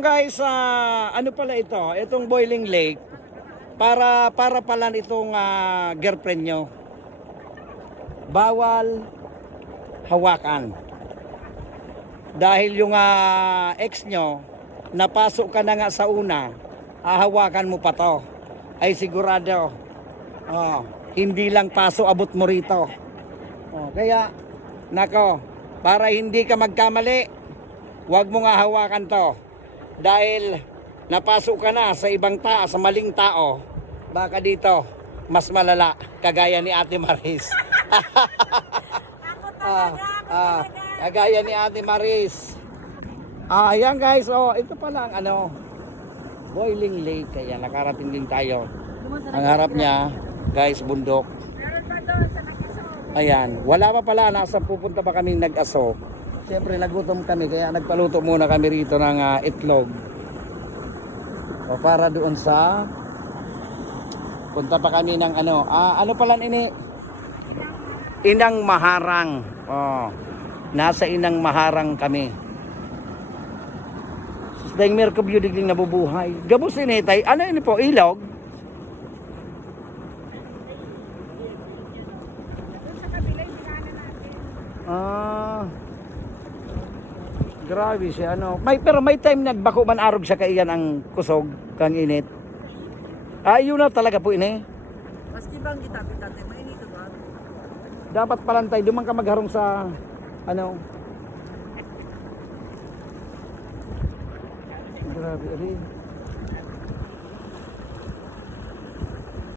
Guys, ano pala ito? Itong boiling lake para pala itong girlfriend nyo. Bawal hawakan. Dahil yung ex nyo, napasok ka na nga sa una, hahawakan mo pa to. Ay sigurado, hindi lang paso abot mo rito. Kaya, nako, para hindi ka magkamali, huwag mo nga hawakan to. Dahil napasok ka na sa ibang tao, sa maling tao, baka dito mas malala, kagaya ni Ate Maris. Kagaya ni Ate Maris. Ayan guys, ito pala ang boiling lake. Kaya nakarating din tayo. Ang harap niya, guys, bundok. Ayan, wala pa pala, pupunta pa kaming nag-aso. Siyempre nagutom kami kaya nagpaluto muna kami rito ng itlog. Para doon sa punta pa kami ng ano pala ini? Inang Maharang. Nasa Inang Maharang kami. Dahil merko beauty nabubuhay. Gabos initay. Ano ini po? Ilog? Grabe siya pero may time nagbako man arog sa kaiyan ang kusog kang init. Yun na talaga po ini. Maski bang kita pitate mainito ba? Dapat palantay dumang ka magharong sa Grabe ali.